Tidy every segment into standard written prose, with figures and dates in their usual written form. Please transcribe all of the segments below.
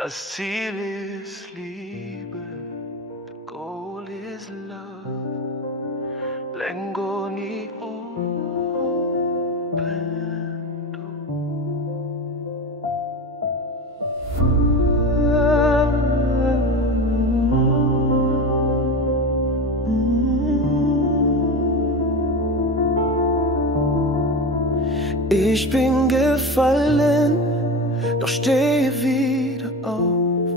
Das Ziel ist Liebe, the goal is love. Lengo ni upendo. Ich bin gefallen, doch stehe wieder auf.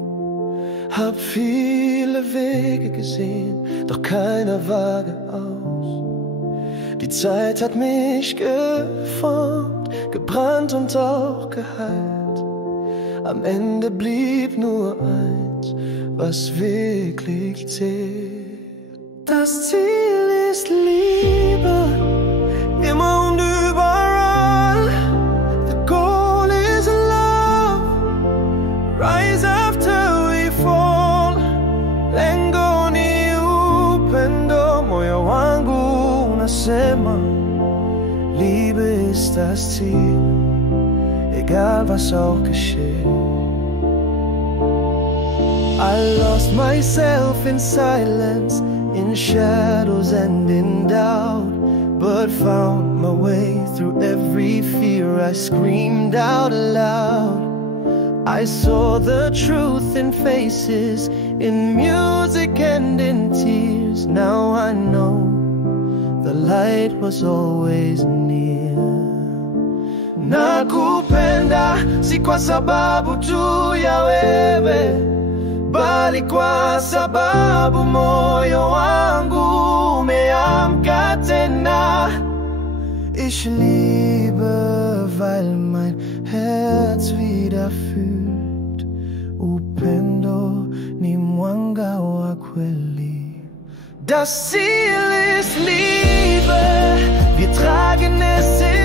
Hab viele Wege gesehen, doch keiner war aus. Die Zeit hat mich geformt, gebrannt und auch geheilt. Am Ende blieb nur eins, was wirklich zählt. Das Ziel ist Liebe, immer und überall. The goal is love, rise after we fall. Lengo ni upendo, moyo wangu unasema Liebe ist das Ziel, egal was auch geschieht. I lost myself in silence, in shadows and in doubt, but found my way through every fear. I screamed out loud. I saw the truth in faces, in music and in tears. Now I know the light was always near. Nakupenda si kwa sababu tu ya wewe, bali kwa sababu moyo wangu umeamka tena. Ich liebe, weil mein Herz wieder fühlt. Upendo ni mwanga wa kweli. Das Ziel ist Liebe, wir tragen es in